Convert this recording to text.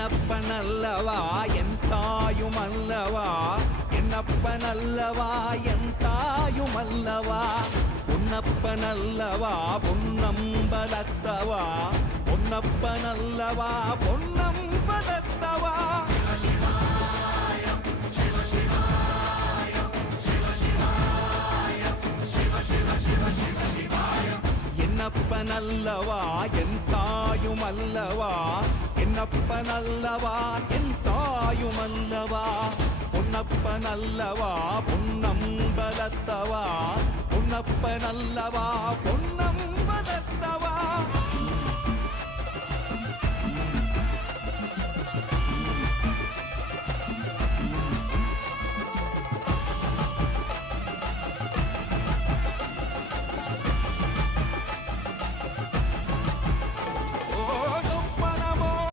என்னப்பனல்லவா என் தாயுமல்லவா, என்னப்பனல்லவா என் தாயுமல்லவா, பொன்னப்பனல்லவா பொன்னம்பலத்தவா, பொன்னப்பனல்லவா பொன்னம்பலத்தவா. என்னப்பனல்லவா என் தாயுமல்லவா, என்னப்பனல்லவா என் தாயுமல்லவா, பொன்னப்பனல்லவா பொன்னம்பலத்தவா, பொன்னப்பனல்லவா பொன்னம்பலத்தவா.